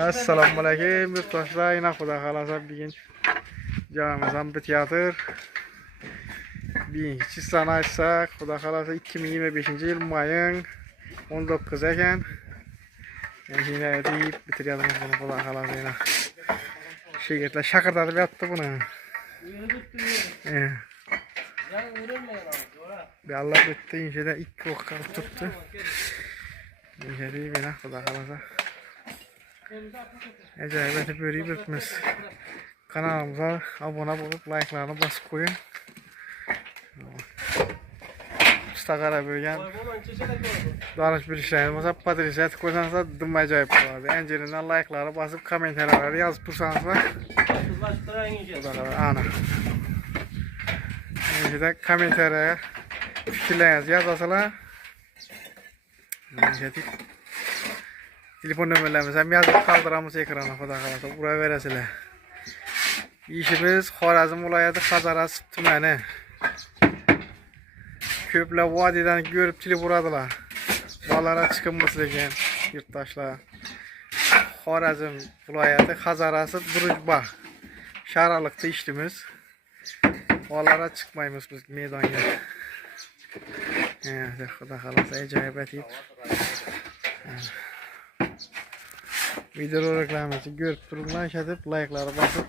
Assalomu alaykum yurtdoshlar, yana xudo xolasa bugun joyimiz ham bityatir. Bugungi chizsani aytsak, xudo xolasa 2025-yil mayning 19 ekan. Yana deyib bitiryapmiz buni xudo xolasa yana. Shigirtlar shaqirtatib yotdi buni. Allah bitti inşada 2 o'qqa tutdi. Inşada yana xudo xolasa. Acayip etip yürüyüp kanalımıza abone olup like'larını basıp koyun. Ustaqara bölgen danış bir işlerimiz hep patrisiye tıklarsanızda dım acayip oldu. Önceliğinden like'ları basıp komentarları yazıp dursanızda ana. Şimdi komentaraya fikirlerinizi yazarsalar telefon nömerlerimizi hem yazıp kaldıramız ekrana xudo xolasa buraya veresiler. İşimiz Xorazm viloyati Qazaras tumani. Ko'plar vodiydan görüp tilib uradilar. Bolalar chiqimiz degan yurtdoshlar. Xorazm viloyati Qazaras Durujba sharalikda ishlimiz. Bolalar chiqmaymiz biz maydonga. Xudo xolasa ajoyib etib. Videoroliklarimizni görüp durumlar işletip like'ları basıp